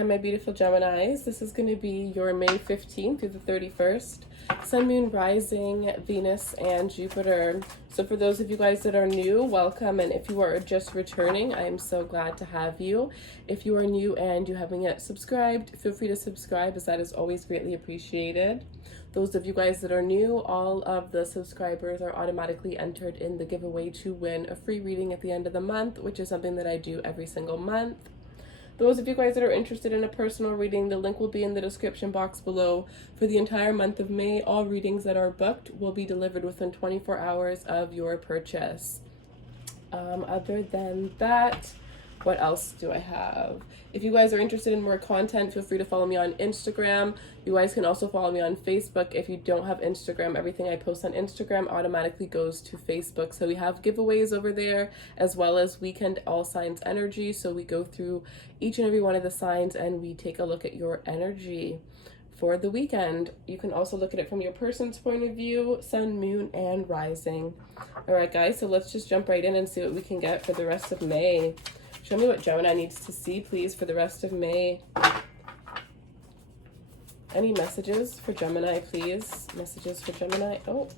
Hi, my beautiful Geminis. This is going to be your May 15th through the 31st. Sun, Moon, Rising, Venus, and Jupiter. So for those of you guys that are new, welcome. And if you are just returning, I am so glad to have you. If you are new and you haven't yet subscribed, feel free to subscribe, as that is always greatly appreciated. Those of you guys that are new, all of the subscribers are automatically entered in the giveaway to win a free reading at the end of the month, which is something that I do every single month. Those of you guys that are interested in a personal reading, the link will be in the description box below. For the entire month of May, all readings that are booked will be delivered within 24 hours of your purchase. Other than that, what else do I have? If you guys are interested in more content, feel free to follow me on Instagram. You guys can also follow me on Facebook. If you don't have Instagram, everything I post on Instagram automatically goes to Facebook. So we have giveaways over there, as well as weekend all signs energy. So we go through each and every one of the signs and we take a look at your energy for the weekend. You can also look at it from your person's point of view, sun, moon, and rising. All right, guys, so let's just jump right in and see what we can get for the rest of May. Show me what Gemini needs to see, please, for the rest of May. Any messages for Gemini, please? Messages for Gemini. Oh.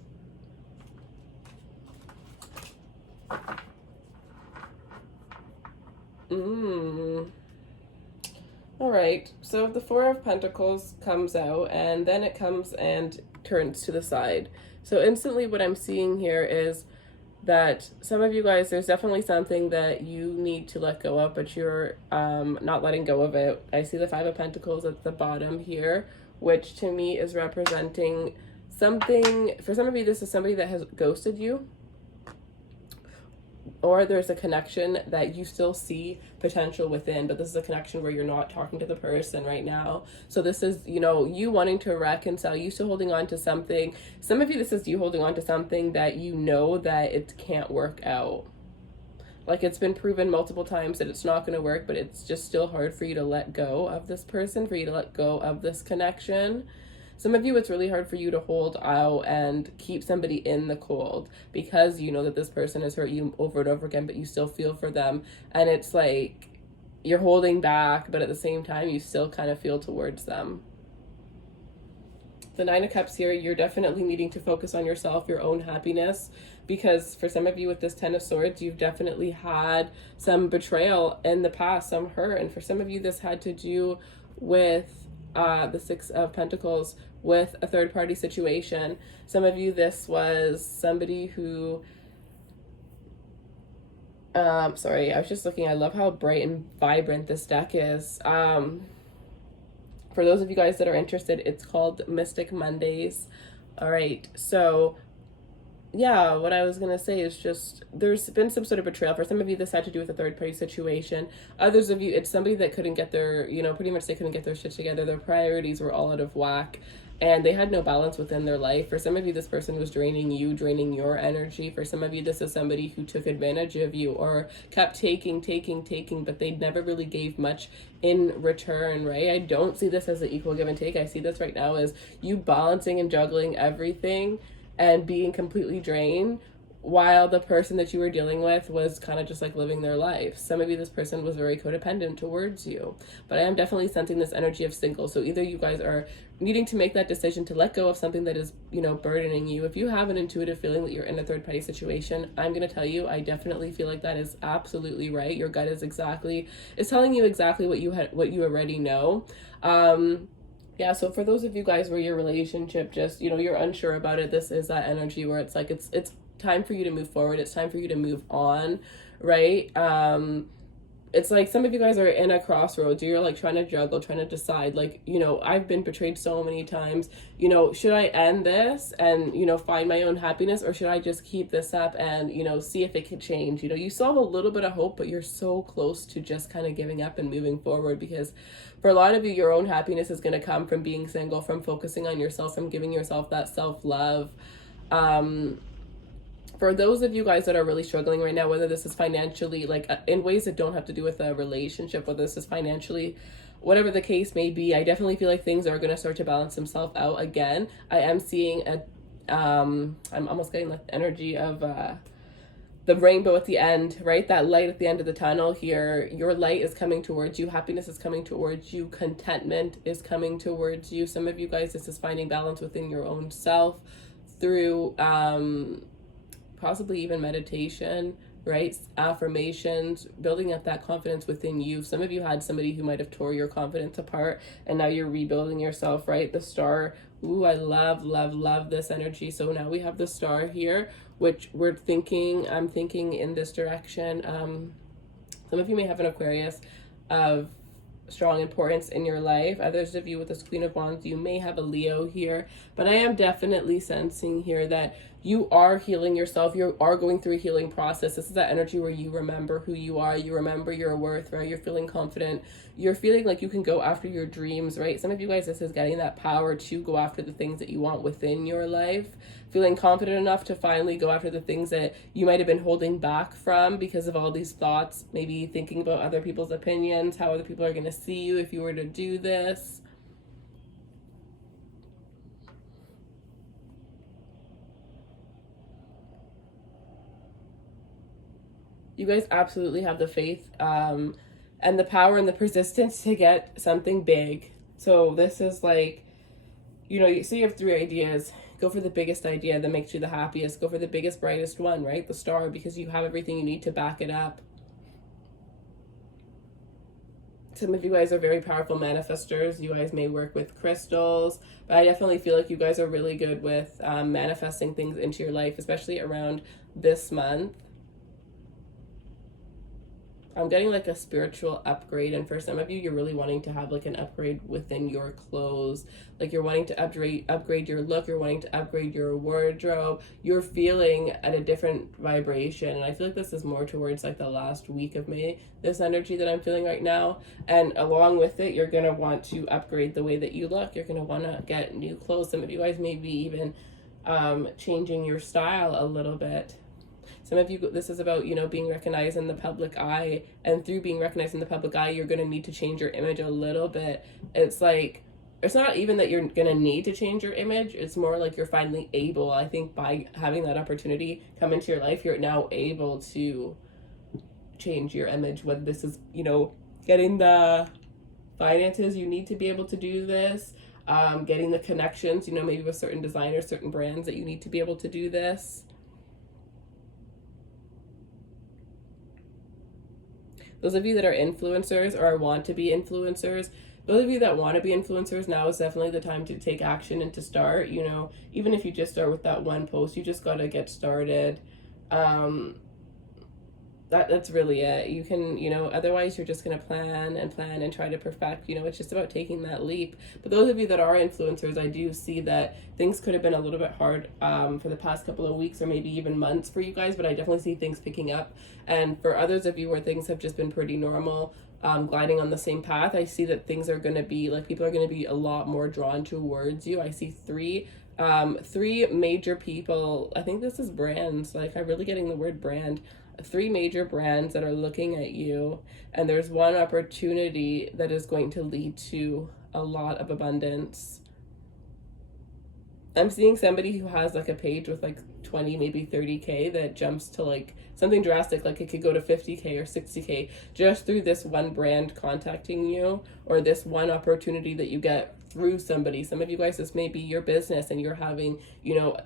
All right. So the Four of Pentacles comes out, and then it comes and turns to the side. So instantly what I'm seeing here is that some of you guys, there's definitely something that you need to let go of, but you're not letting go of it. I see the Five of Pentacles at the bottom here, which to me is representing something. For some of you, this is somebody that has ghosted you, or there's a connection that you still see potential within, but this is a connection where you're not talking to the person right now. So this is, you wanting to reconcile, you still holding on to something. Some of you, this is you holding on to something that you know that it can't work out. Like, it's been proven multiple times that it's not going to work, but it's just still hard for you to let go of this person, for you to let go of this connection. Some of you, it's really hard for you to hold out and keep somebody in the cold because you know that this person has hurt you over and over again, but you still feel for them. And it's like you're holding back, but at the same time, you still kind of feel towards them. The Nine of Cups here, you're definitely needing to focus on yourself, your own happiness, because for some of you with this Ten of Swords, you've definitely had some betrayal in the past, some hurt. And for some of you, this had to do with the Six of Pentacles, with a third-party situation. Some of you, this was somebody who, sorry, I was just looking, I love how bright and vibrant this deck is. For those of you guys that are interested, it's called Mystic Mondays. All right, so yeah, what I was going to say is just there's been some sort of betrayal. For some of you, this had to do with a third-party situation. Others of you, it's somebody that couldn't get their, pretty much they couldn't get their shit together. Their priorities were all out of whack, and they had no balance within their life. For some of you, this person was draining you, draining your energy. For some of you, this is somebody who took advantage of you or kept taking, but they never really gave much in return, right? I don't see this as an equal give and take. I see this right now as you balancing and juggling everything and being completely drained while the person that you were dealing with was kind of just like living their life. Some of you, this person was very codependent towards you, but I am definitely sensing this energy of single. So either you guys are needing to make that decision to let go of something that is, burdening you. If you have an intuitive feeling that you're in a third party situation, I'm going to tell you, I definitely feel like that is absolutely right. Your gut is telling you exactly what you already know. Yeah, so for those of you guys where your relationship just, you're unsure about it, this is that energy where it's like, it's time for you to move forward. It's time for you to move on, right? It's like some of you guys are in a crossroads. You're like trying to juggle, trying to decide, like, I've been betrayed so many times. Should I end this and, find my own happiness, or should I just keep this up and, see if it can change? You still have a little bit of hope, but you're so close to just kind of giving up and moving forward, because for a lot of you, your own happiness is going to come from being single, from focusing on yourself, from giving yourself that self-love. For those of you guys that are really struggling right now, whether this is financially, like in ways that don't have to do with a relationship, whether this is financially, whatever the case may be, I definitely feel like things are going to start to balance themselves out again. I am seeing I'm almost getting like the energy of the rainbow at the end, right? That light at the end of the tunnel here. Your light is coming towards you. Happiness is coming towards you. Contentment is coming towards you. Some of you guys, this is finding balance within your own self through possibly even meditation, right? Affirmations, building up that confidence within you. Some of you had somebody who might have tore your confidence apart, and now you're rebuilding yourself, right? The star. Ooh, I love this energy. So now we have the star here, which I'm thinking in this direction. Some of you may have an Aquarius of strong importance in your life. Others of you with this Queen of Wands, you may have a Leo here, but I am definitely sensing here that you are healing yourself. You are going through a healing process. This is that energy where you remember who you are. You remember your worth, right? You're feeling confident. You're feeling like you can go after your dreams, right? Some of you guys, this is getting that power to go after the things that you want within your life. Feeling confident enough to finally go after the things that you might have been holding back from because of all these thoughts, maybe thinking about other people's opinions, how other people are going to see you if you were to do this. You guys absolutely have the faith and the power and the persistence to get something big. So this is like, you know, so you have 3 ideas. Go for the biggest idea that makes you the happiest. Go for the biggest, brightest one, right? The star, because you have everything you need to back it up. Some of you guys are very powerful manifestors. You guys may work with crystals, but I definitely feel like you guys are really good with manifesting things into your life, especially around this month. I'm getting like a spiritual upgrade, and for some of you, you're really wanting to have like an upgrade within your clothes. Like you're wanting to upgrade your look, you're wanting to upgrade your wardrobe. You're feeling at a different vibration, and I feel like this is more towards like the last week of May, this energy that I'm feeling right now. And along with it, you're gonna want to upgrade the way that you look. You're gonna want to get new clothes. Some of you guys may be even changing your style a little bit. Some of you, this is about, you know, being recognized in the public eye, and through being recognized in the public eye, you're going to need to change your image a little bit. It's like, it's not even that you're going to need to change your image. It's more like you're finally able. I think by having that opportunity come into your life, you're now able to change your image. Whether this is, you know, getting the finances you need to be able to do this, getting the connections, you know, maybe with certain designers, certain brands that you need to be able to do this. Those of you that are influencers or want to be influencers, those of you that want to be influencers, now is definitely the time to take action and to start. You know, even if you just start with that one post, you just got to get started. That's really it. You can, you know, otherwise you're just going to plan and try to perfect. You know, it's just about taking that leap. But those of you that are influencers, I do see that things could have been a little bit hard for the past couple of weeks or maybe even months for you guys, but I definitely see things picking up. And for others of you where things have just been pretty normal, gliding on the same path, I see that things are going to be like, people are going to be a lot more drawn towards you. I see three major people. I think this is brands. Like, I'm really getting the word brand. 3 major brands that are looking at you, and there's one opportunity that is going to lead to a lot of abundance. I'm seeing somebody who has like a page with like 20, maybe 30K that jumps to like something drastic, like it could go to 50K or 60K just through this one brand contacting you, or this one opportunity that you get through somebody. Some of you guys, this may be your business and you're having, you know,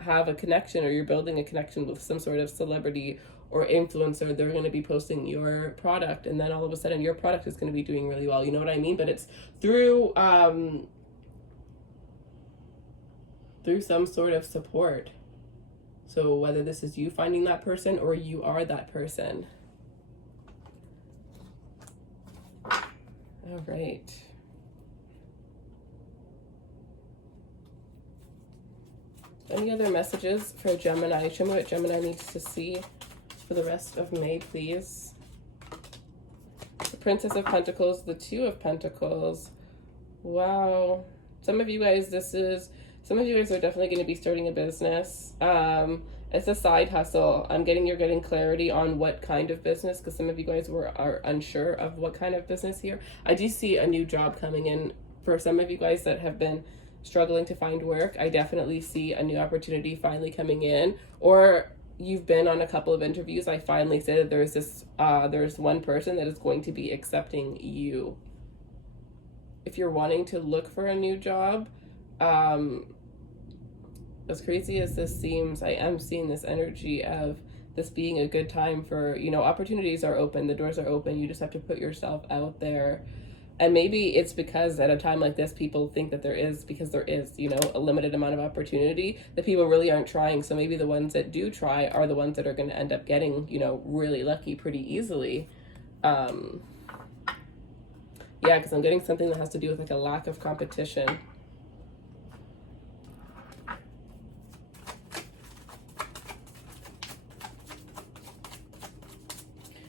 have a connection, or you're building a connection with some sort of celebrity or influencer. They're going to be posting your product, and then all of a sudden your product is going to be doing really well. You know what I mean? But it's through some sort of support. So whether this is you finding that person or you are that person. All right. Any other messages for Gemini? Show me what Gemini needs to see for the rest of May, please. The Princess of Pentacles, the 2 of Pentacles. Wow. Some of you guys are definitely going to be starting a business. It's a side hustle. You're getting clarity on what kind of business, because some of you guys are unsure of what kind of business here. I do see a new job coming in for some of you guys that have been struggling to find work. I definitely see a new opportunity finally coming in, or you've been on a couple of interviews, I finally say that there's one person that is going to be accepting you. If you're wanting to look for a new job, as crazy as this seems, I am seeing this energy of this being a good time for, opportunities are open, the doors are open, you just have to put yourself out there. And maybe it's because at a time like this, people think that because there is, a limited amount of opportunity, that people really aren't trying. So maybe the ones that do try are the ones that are going to end up getting, really lucky pretty easily. Yeah, because I'm getting something that has to do with like a lack of competition.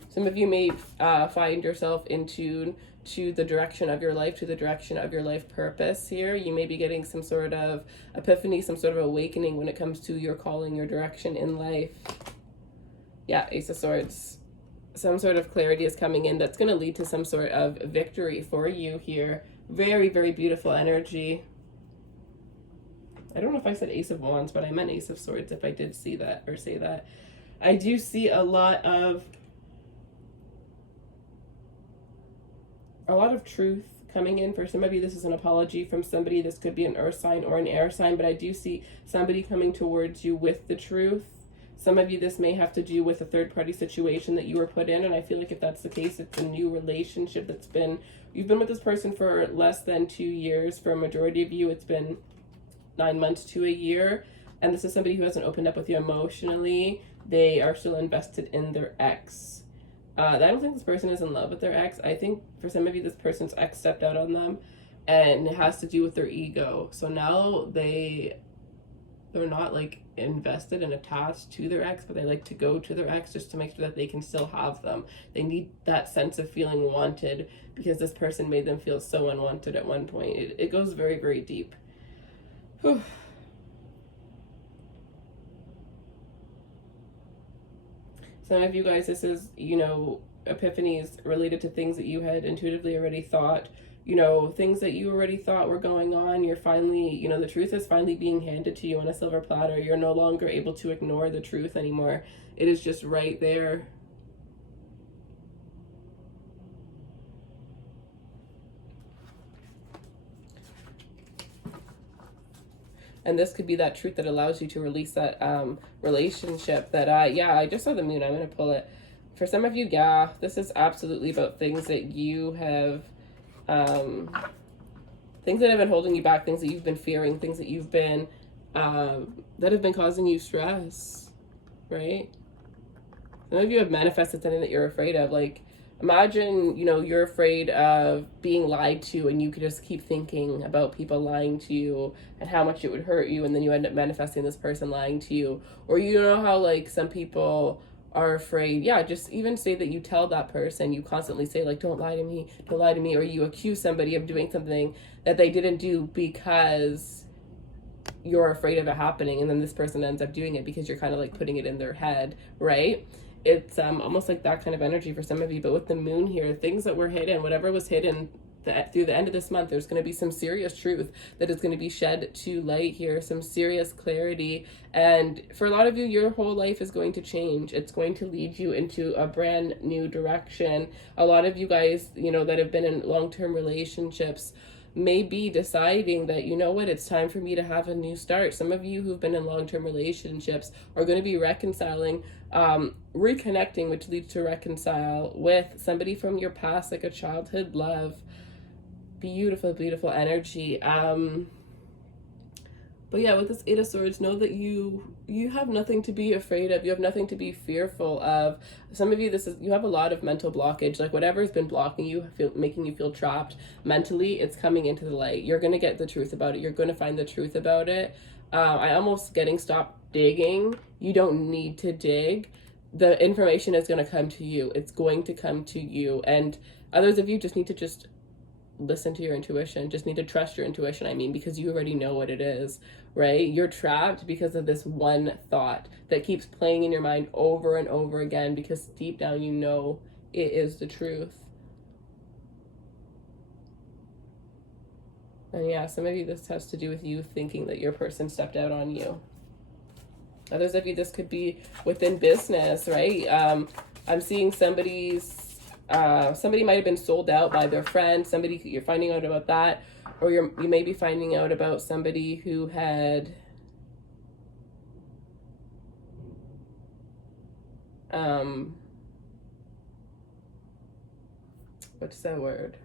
Some of you may find yourself in tune to the direction of your life, to the direction of your life purpose here. You may be getting some sort of epiphany, some sort of awakening when it comes to your calling, your direction in life. Yeah, Ace of Swords. Some sort of clarity is coming in that's going to lead to some sort of victory for you here. Very, very beautiful energy. I don't know if I said Ace of Wands, but I meant Ace of Swords if I did see that or say that. I do see a lot of truth coming in. For some of you, this is an apology from somebody. This could be an earth sign or an air sign, but I do see somebody coming towards you with the truth. Some of you, this may have to do with a third-party situation that you were put in, and I feel like if that's the case, it's a new relationship you've been with this person for less than 2 years. For a majority of you, it's been 9 months to a year, and this is somebody who hasn't opened up with you emotionally. They are still invested in their ex. I don't think this person is in love with their ex. I think for some of you, this person's ex stepped out on them, and it has to do with their ego. So now they're not like invested and attached to their ex, but they like to go to their ex just to make sure that they can still have them. They need that sense of feeling wanted because this person made them feel so unwanted at one point. It goes very, very deep. Whew. Some of you guys, this is, epiphanies related to things that you had intuitively already thought, things that you already thought were going on. You're finally, the truth is finally being handed to you on a silver platter. You're no longer able to ignore the truth anymore. It is just right there. And this could be that truth that allows you to release that relationship that, yeah, I just saw the moon. I'm going to pull it. For some of you, yeah, this is absolutely about things that you have, things that have been holding you back, things that you've been fearing, things that you've been, that have been causing you stress, right? Some of you have manifested something that you're afraid of. Like, imagine, you're afraid of being lied to, and you could just keep thinking about people lying to you and how much it would hurt you, and then you end up manifesting this person lying to you. Or you know how, like, some people are afraid, yeah, just even say that you tell that person, you constantly say, like, don't lie to me, or you accuse somebody of doing something that they didn't do because you're afraid of it happening, and then this person ends up doing it because you're kind of like putting it in their head, right? It's almost like that kind of energy for some of you. But with the moon here, things that were hidden, whatever was hidden through the end of this month, there's going to be some serious truth that is going to be shed to light here, some serious clarity. And for a lot of you, your whole life is going to change. It's going to lead you into a brand new direction. A lot of you guys, that have been in long-term relationships may be deciding that, it's time for me to have a new start. Some of you who've been in long-term relationships are going to be reconciling, reconnecting, which leads to reconcile with somebody from your past, like a childhood love. Beautiful, beautiful energy. But yeah, with this Eight of Swords, know that you have nothing to be afraid of. You have nothing to be fearful of. Some of you, you have a lot of mental blockage. Like whatever's been blocking you, making you feel trapped mentally, it's coming into the light. You're going to get the truth about it. You're going to find the truth about it. I almost getting stop digging. You don't need to dig. The information is going to come to you. It's going to come to you. And others of you just need to listen to your intuition. Just need to trust your intuition, because you already know what it is, right? You're trapped because of this one thought that keeps playing in your mind over and over again, because deep down it is the truth. And yeah, some of you, this has to do with you thinking that your person stepped out on you. Others of you, this could be within business, right? I'm seeing somebody might have been sold out by their friend. Somebody, you're finding out about that, or you may be finding out about somebody who had what's that word?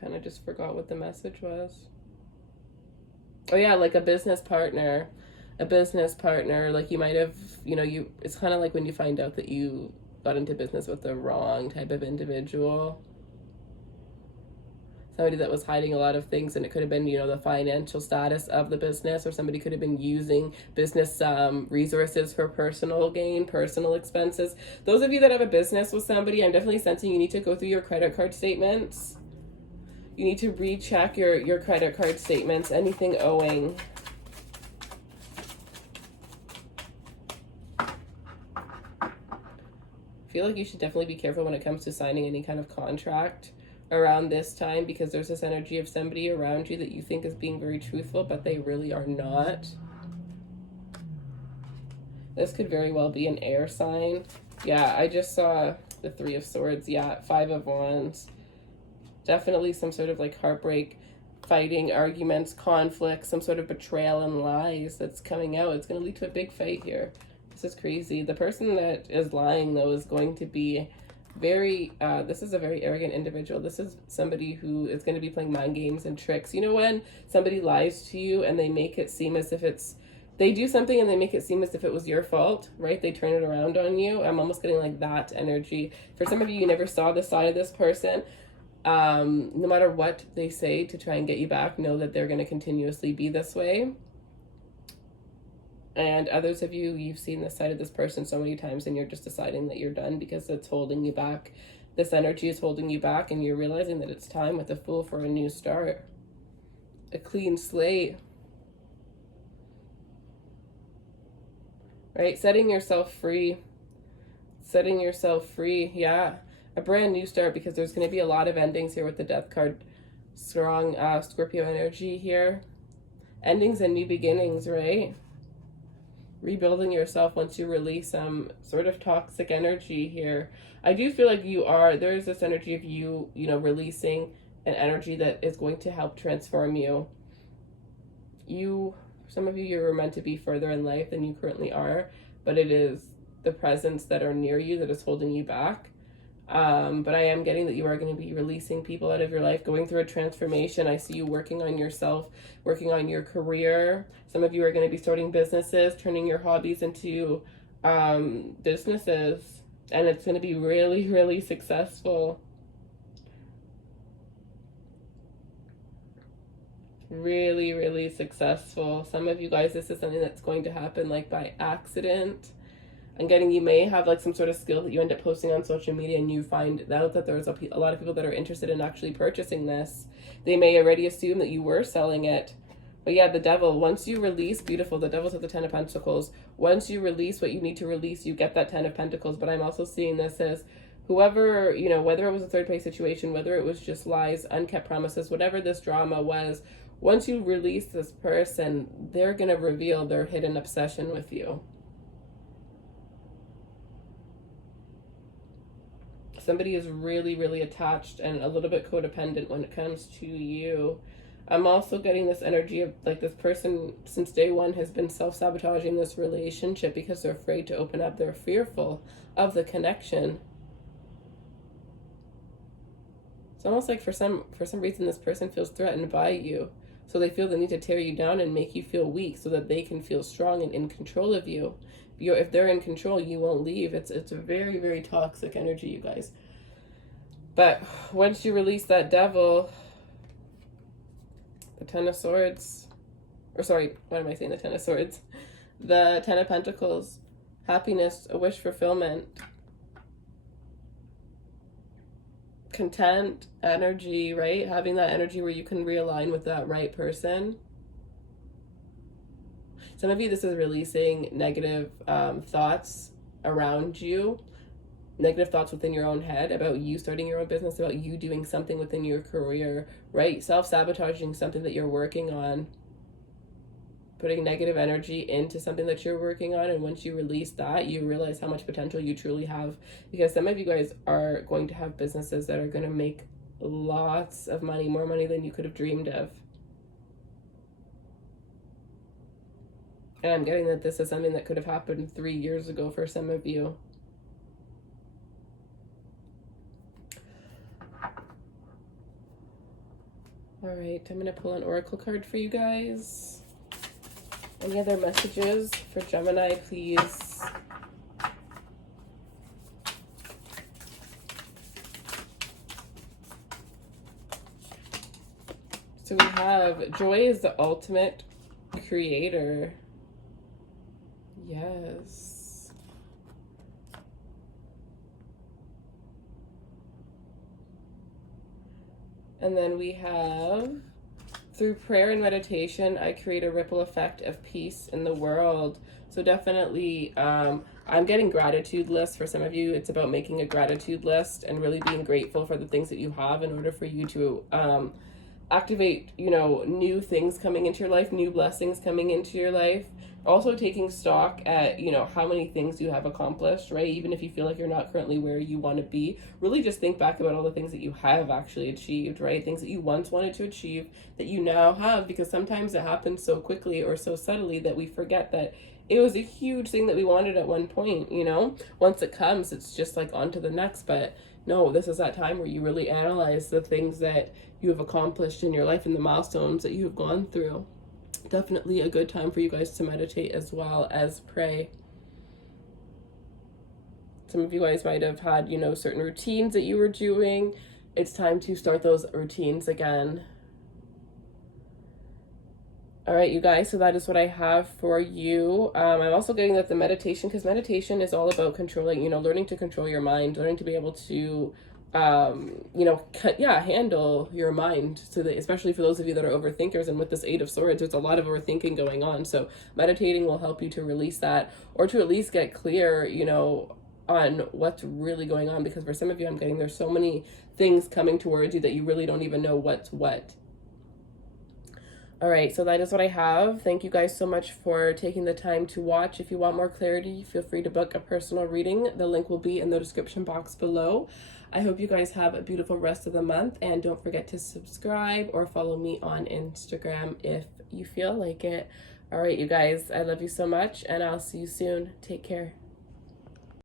Kind of just forgot what the message was. Oh yeah, like a business partner. Like you might have, it's kind of like when you find out that you got into business with the wrong type of individual. Somebody that was hiding a lot of things, and it could have been, the financial status of the business, or somebody could have been using business resources for personal gain, personal expenses. Those of you that have a business with somebody, I'm definitely sensing you need to go through your credit card statements. You need to recheck your credit card statements, anything owing. I feel like you should definitely be careful when it comes to signing any kind of contract around this time, because there's this energy of somebody around you that you think is being very truthful, but they really are not. This could very well be an air sign. Yeah, I just saw the Three of Swords. Yeah, Five of Wands. Definitely some sort of like heartbreak, fighting, arguments, conflict, some sort of betrayal and lies that's coming out. It's going to lead to a big fight here. This is crazy. The person that is lying, though, is going to be this is a very arrogant individual. This is somebody who is going to be playing mind games and tricks. You know when somebody lies to you and they make it seem as if they do something and they make it seem as if it was your fault, right? They turn it around on you. I'm almost getting like that energy. For some of you, you never saw the side of this person. No matter what they say to try and get you back, know that they're going to continuously be this way. And others of you, you've seen this side of this person so many times, and you're just deciding that you're done because it's holding you back. This energy is holding you back, and you're realizing that it's time with the Fool for a new start. A clean slate. Right? Setting yourself free. Setting yourself free. Yeah. A brand new start, because there's going to be a lot of endings here with the Death card. Strong Scorpio energy here. Endings and new beginnings, right? Rebuilding yourself once you release some sort of toxic energy here. I do feel like there's this energy of you, releasing an energy that is going to help transform you. Some of you, you're meant to be further in life than you currently are, but it is the presence that are near you that is holding you back. But I am getting that you are going to be releasing people out of your life, going through a transformation. I see you working on yourself, working on your career. Some of you are going to be starting businesses, turning your hobbies into businesses, and it's going to be really, really successful. Really, really successful. Some of you guys, this is something that's going to happen like by accident. And you may have like some sort of skill that you end up posting on social media, and you find out that there's a lot of people that are interested in actually purchasing this. They may already assume that you were selling it. But yeah, the Devil, once you release, beautiful, the Devil's at the Ten of Pentacles. Once you release what you need to release, you get that Ten of Pentacles. But I'm also seeing this as whoever, whether it was a third party situation, whether it was just lies, unkept promises, whatever this drama was, once you release this person, they're going to reveal their hidden obsession with you. Somebody is really, really attached and a little bit codependent when it comes to you. I'm also getting this energy of like this person since day one has been self-sabotaging this relationship because they're afraid to open up. They're fearful of the connection. It's almost like for some reason this person feels threatened by you. So they feel the need to tear you down and make you feel weak so that they can feel strong and in control of you. If they're in control, you won't leave. It's a very, very toxic energy, you guys. But once you release that Devil, the Ten of Swords, or sorry, why am I saying the Ten of Swords? The Ten of Pentacles, happiness, a wish fulfillment, content, energy, right? Having that energy where you can realign with that right person. Some of you, this is releasing negative thoughts around you. negative thoughts within your own head about you starting your own business, about you doing something within your career, right? Self-sabotaging something that you're working on, putting negative energy into something that you're working on. And once you release that, you realize how much potential you truly have, because some of you guys are going to have businesses that are going to make lots of money, more money than you could have dreamed of. And I'm getting that this is something that could have happened 3 years ago for some of you. All right, I'm going to pull an oracle card for you guys. Any other messages for Gemini, please? So we have joy is the ultimate creator. Yes. And then we have, through prayer and meditation, I create a ripple effect of peace in the world. So definitely, I'm getting gratitude lists for some of you. It's about making a gratitude list and really being grateful for the things that you have in order for you to activate, you know, new things coming into your life, new blessings coming into your life. Also taking stock at, you know, how many things you have accomplished, right? Even if you feel like you're not currently where you want to be, really just think back about all the things that you have actually achieved, right? Things that you once wanted to achieve that you now have, because sometimes it happens so quickly or so subtly that we forget that it was a huge thing that we wanted at one point, you know? Once it comes, it's just like on to the next. But no, this is that time where you really analyze the things that you have accomplished in your life and the milestones that you have gone through. Definitely a good time for you guys to meditate as well as pray. Some of you guys might have had, you know, certain routines that you were doing. It's time to start those routines again. All right, you guys, so that is what I have for you. I'm also getting that the meditation, because meditation is all about controlling, you know, learning to control your mind, learning to be able to, you know, handle your mind. So that, especially for those of you that are overthinkers, and with this Eight of Swords, there's a lot of overthinking going on. So meditating will help you to release that, or to at least get clear, you know, on what's really going on. Because for some of you, I'm getting there's so many things coming towards you that you really don't even know what's what. All right, so that is what I have. Thank you guys so much for taking the time to watch. If you want more clarity, feel free to book a personal reading. The link will be in the description box below. I hope you guys have a beautiful rest of the month, and don't forget to subscribe or follow me on Instagram if you feel like it. All right, you guys, I love you so much, and I'll see you soon. Take care.